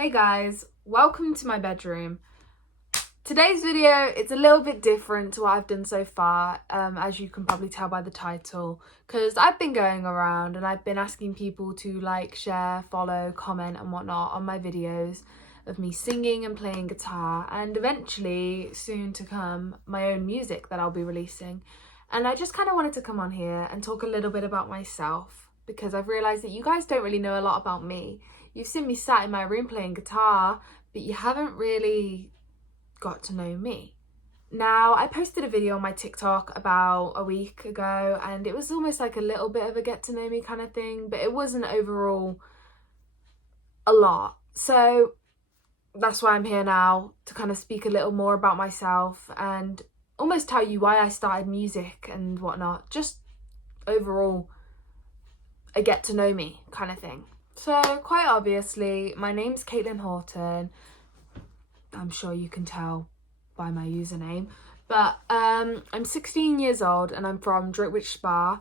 Hey guys, welcome to my bedroom. Today's video, it's a little bit different to what I've done so far, as you can probably tell by the title, because I've been going around and I've been asking people to like, share, follow, comment and whatnot on my videos of me singing and playing guitar, and eventually, soon to come, my own music that I'll be releasing. And I just kind of wanted to come on here and talk a little bit about myself, because I've realised that you guys don't really know a lot about me. You've seen me sat in my room playing guitar, but you haven't really got to know me. Now, I posted a video on my TikTok about a week ago, and it was almost like a little bit of a get to know me kind of thing, but it wasn't overall a lot. So that's why I'm here now, to kind of speak a little more about myself and almost tell you why I started music and whatnot. Just overall a get to know me kind of thing. So quite obviously, my name's Caitlin Horton. I'm sure you can tell by my username. But I'm 16 years old and I'm from Droitwich Spa,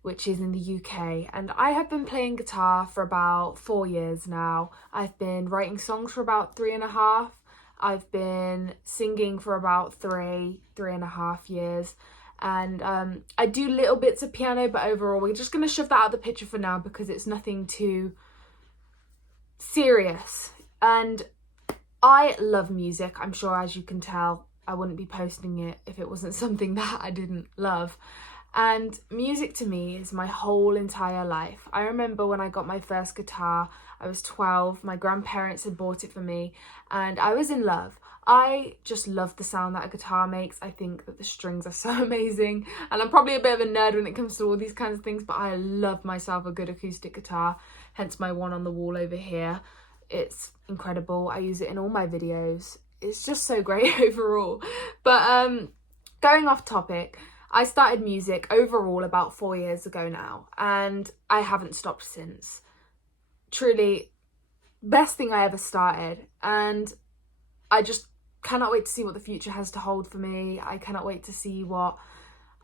which is in the UK. And I have been playing guitar for about 4 years now. I've been writing songs for about 3.5. I've been singing for about 3.5 years. And I do little bits of piano, but overall we're just going to shove that out of the picture for now because it's nothing too serious. And I love music. I'm sure, as you can tell, I wouldn't be posting it if it wasn't something that I didn't love. And music to me is my whole entire life. I remember when I got my first guitar, I was 12, my grandparents had bought it for me, and I was in love. I just love the sound that a guitar makes. I think that the strings are so amazing, and I'm probably a bit of a nerd when it comes to all these kinds of things, but I love myself a good acoustic guitar, hence my one on the wall over here. It's incredible. I use it in all my videos. It's just so great overall. But going off topic, I started music overall about 4 years ago now, and I haven't stopped since. Truly, best thing I ever started, and I just cannot wait to see what the future has to hold for me. I cannot wait to see what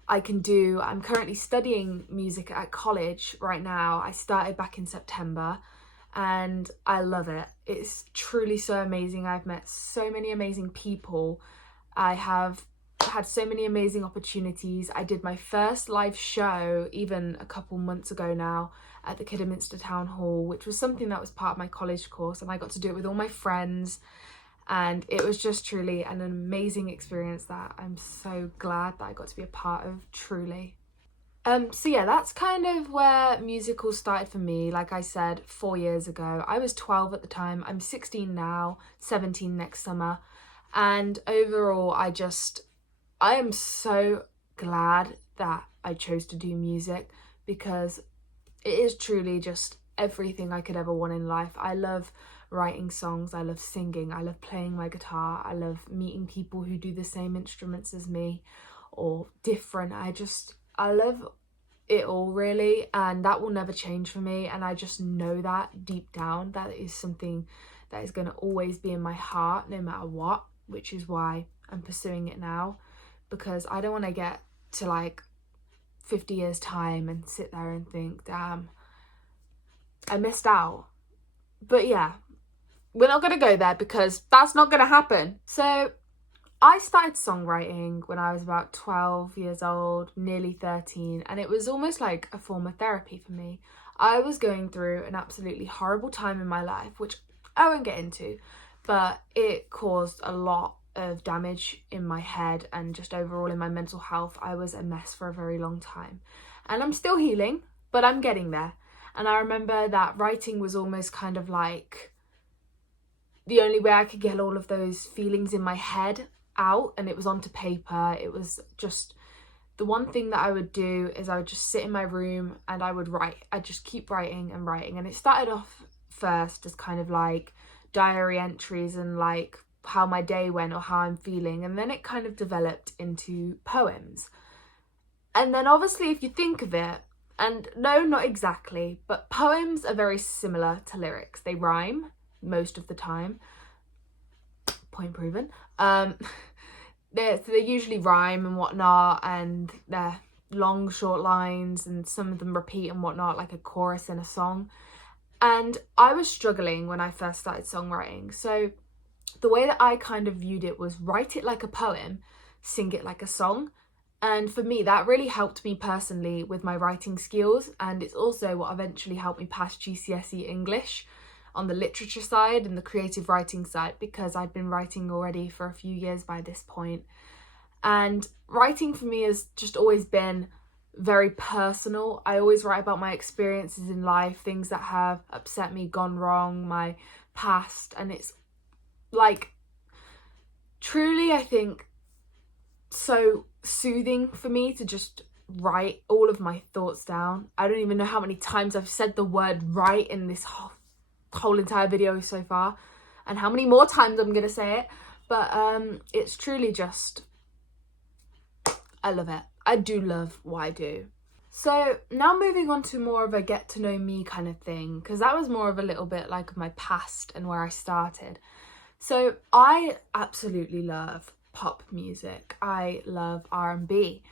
I can do. I'm currently studying music at college right now. I started back in September and I love it. It's truly so amazing. I've met so many amazing people. I have had so many amazing opportunities. I did my first live show even a couple months ago now at the Kidderminster Town Hall, which was something that was part of my college course, and I got to do it with all my friends, and it was just truly an amazing experience that I'm so glad that I got to be a part of, truly. So yeah, that's kind of where music all started for me. Like I said, 4 years ago. I was 12 at the time. I'm 16 now, 17 next summer. And overall, I am so glad that I chose to do music, because it is truly just everything I could ever want in life. I love writing songs, I love singing, I love playing my guitar, I love meeting people who do the same instruments as me or different. I love it all, really, and that will never change for me, and I just know that deep down that is something that is going to always be in my heart no matter what, which is why I'm pursuing it now, because I don't want to get to like 50 years time and sit there and think, damn, I missed out. But yeah, we're not going to go there because that's not going to happen. So I started songwriting when I was about 12 years old, nearly 13, and it was almost like a form of therapy for me. I was going through an absolutely horrible time in my life, which I won't get into, but it caused a lot of damage in my head and just overall in my mental health. I was a mess for a very long time, and I'm still healing, but I'm getting there. And I remember that writing was almost kind of like the only way I could get all of those feelings in my head out, and it was onto paper. It was just the one thing that I would do is I would just sit in my room and I would write. I'd just keep writing and writing, and it started off first as kind of like diary entries and like how my day went or how I'm feeling, and then it kind of developed into poems. And then obviously, if you think of it, and no, not exactly, but poems are very similar to lyrics. They rhyme most of the time. Point proven. They usually rhyme and whatnot, and they're long, short lines, and some of them repeat and whatnot, like a chorus in a song. And I was struggling when I first started songwriting. So the way that I kind of viewed it was write it like a poem, sing it like a song. And for me, that really helped me personally with my writing skills. And it's also what eventually helped me pass GCSE English on the literature side and the creative writing side, because I'd been writing already for a few years by this point. And writing for me has just always been very personal. I always write about my experiences in life, things that have upset me, gone wrong, my past. And it's like, truly, I think, so soothing for me to just write all of my thoughts down. I don't even know how many times I've said the word right in this whole entire video so far, and how many more times I'm gonna say it, but it's truly just, I love it. I do love what I do. So now moving on to more of a get to know me kind of thing, because that was more of a little bit like my past and where I started. So I absolutely love pop music. I love R&B,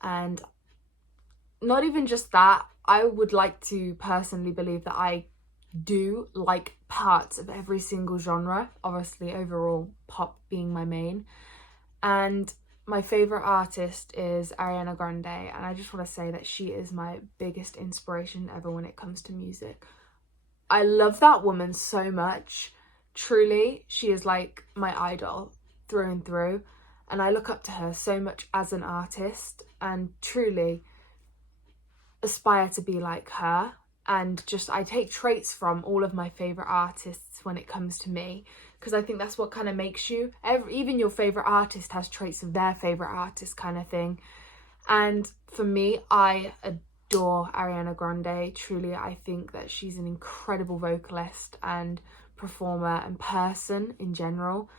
and not even just that, I would like to personally believe that I do like parts of every single genre, obviously overall pop being my main. And my favourite artist is Ariana Grande, and I just want to say that she is my biggest inspiration ever when it comes to music. I love that woman so much. Truly, she is like my idol through and through, and I look up to her so much as an artist and truly aspire to be like her. And just, I take traits from all of my favourite artists when it comes to me, because I think that's what kind of makes you, even your favourite artist has traits of their favourite artist kind of thing. And for me, I adore Ariana Grande. Truly, I think that she's an incredible vocalist and performer and person in general.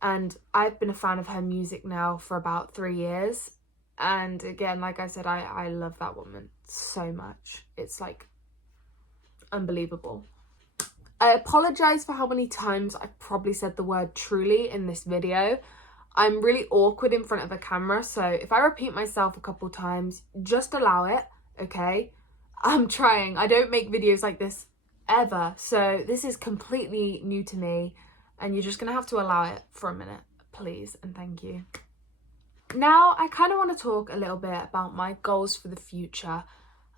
And I've been a fan of her music now for about 3 years. And again, like I said, I love that woman so much. It's like unbelievable. I apologise for how many times I've probably said the word truly in this video. I'm really awkward in front of a camera, so if I repeat myself a couple times, just allow it, okay? I'm trying. I don't make videos like this ever, so this is completely new to me, and you're just gonna have to allow it for a minute, please, and thank you. Now, I kind of want to talk a little bit about my goals for the future.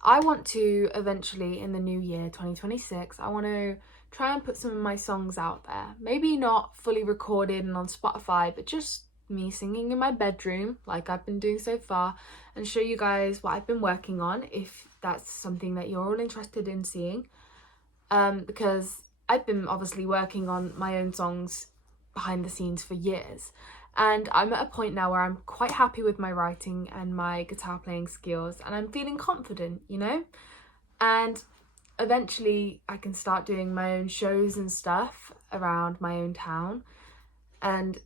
I want to eventually, in the new year, 2026, I want to try and put some of my songs out there. Maybe not fully recorded and on Spotify, but just me singing in my bedroom, like I've been doing so far, and show you guys what I've been working on, if that's something that you're all interested in seeing. Because I've been obviously working on my own songs behind the scenes for years. And I'm at a point now where I'm quite happy with my writing and my guitar playing skills, and I'm feeling confident, you know? And eventually I can start doing my own shows and stuff around my own town. And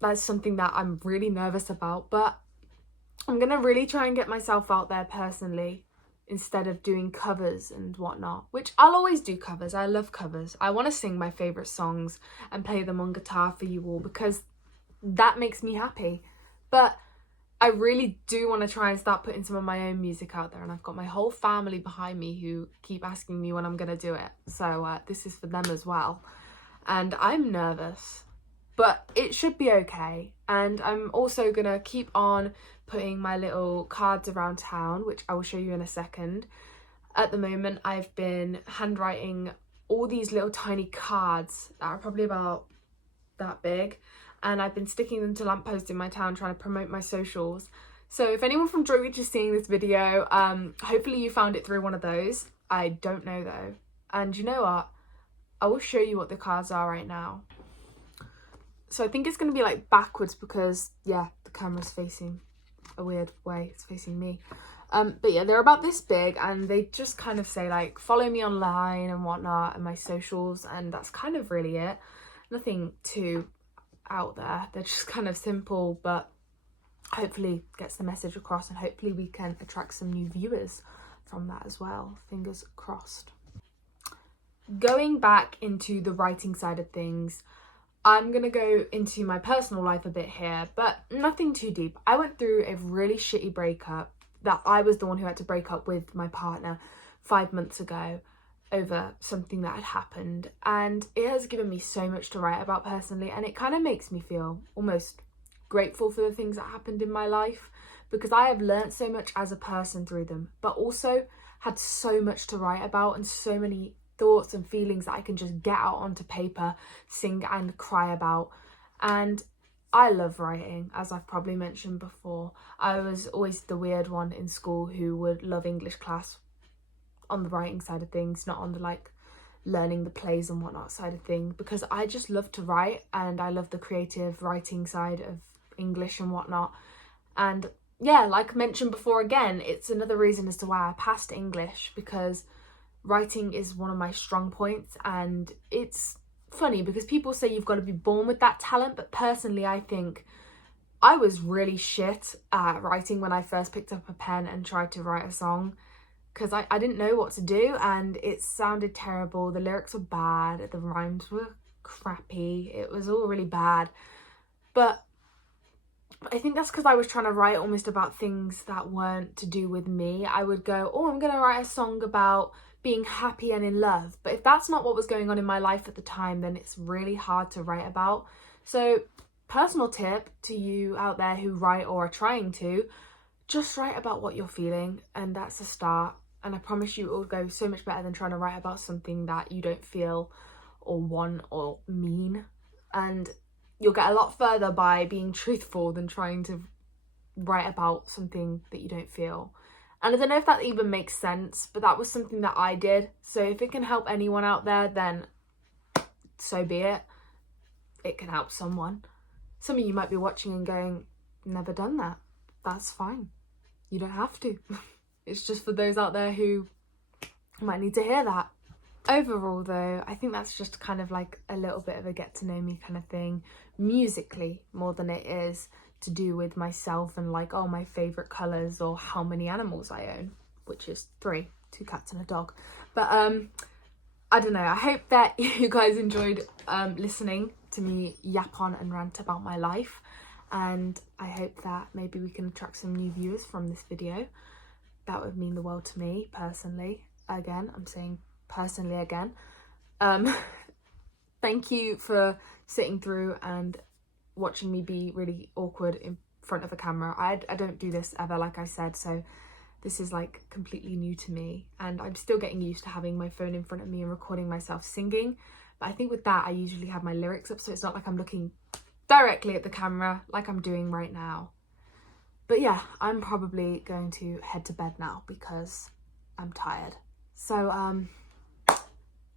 that's something that I'm really nervous about, but I'm gonna really try and get myself out there personally, instead of doing covers and whatnot, which I'll always do covers. I love covers. I want to sing my favourite songs and play them on guitar for you all, because that makes me happy. But I really do want to try and start putting some of my own music out there, and I've got my whole family behind me who keep asking me when I'm going to do it. So this is for them as well. And I'm nervous, but it should be okay. And I'm also going to keep on putting my little cards around town, which I will show you in a second. At the moment, I've been handwriting all these little tiny cards that are probably about that big, and I've been sticking them to lampposts in my town, trying to promote my socials. So if anyone from Droitwich is seeing this video, hopefully you found it through one of those. I don't know though. And you know what? I will show you what the cards are right now. So I think it's going to be like backwards because, yeah, the camera's facing a weird way. It's facing me. But yeah, they're about this big, and they just kind of say like, follow me online and whatnot, and my socials, and that's kind of really it. Nothing too out there. They're just kind of simple, but hopefully gets the message across, and hopefully we can attract some new viewers from that as well. Fingers crossed. Going back into the writing side of things, I'm gonna go into my personal life a bit here, but nothing too deep. I went through a really shitty breakup that I was the one who had to break up with my partner 5 months ago. over something that had happened, and it has given me so much to write about personally, and it kind of makes me feel almost grateful for the things that happened in my life, because I have learnt so much as a person through them, but also had so much to write about and so many thoughts and feelings that I can just get out onto paper, sing and cry about. And I love writing, as I've probably mentioned before. I was always the weird one in school who would love English class on the writing side of things, not on the like learning the plays and whatnot side of thing, because I just love to write and I love the creative writing side of English and whatnot. And yeah, like I mentioned before, again, it's another reason as to why I passed English, because writing is one of my strong points. And it's funny because people say you've got to be born with that talent, but personally I think I was really shit at writing when I first picked up a pen and tried to write a song, because I didn't know what to do and it sounded terrible. The lyrics were bad, the rhymes were crappy, it was all really bad. But I think that's because I was trying to write almost about things that weren't to do with me. I would go, oh, I'm going to write a song about being happy and in love. But if that's not what was going on in my life at the time, then it's really hard to write about. So personal tip to you out there who write or are trying to, just write about what you're feeling, and that's a start. And I promise you it will go so much better than trying to write about something that you don't feel or want or mean. And you'll get a lot further by being truthful than trying to write about something that you don't feel. And I don't know if that even makes sense, but that was something that I did. So if it can help anyone out there, then so be it. It can help someone. Some of you might be watching and going, never done that. That's fine. You don't have to. It's just for those out there who might need to hear that. Overall though, I think that's just kind of like a little bit of a get to know me kind of thing, musically, more than it is to do with myself and like, oh, my favourite colours or how many animals I own, which is 3, 2 cats and a dog. But I don't know, I hope that you guys enjoyed listening to me yap on and rant about my life, and I hope that maybe we can attract some new viewers from this video. That would mean the world to me personally. Again, I'm saying personally again. Thank you for sitting through and watching me be really awkward in front of a camera. I don't do this ever, like I said, so this is like completely new to me, and I'm still getting used to having my phone in front of me and recording myself singing. But I think with that I usually have my lyrics up, so it's not like I'm looking directly at the camera like I'm doing right now. But yeah, I'm probably going to head to bed now because I'm tired. So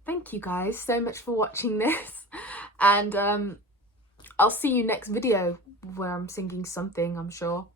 thank you guys so much for watching this, and I'll see you next video where I'm singing something, I'm sure.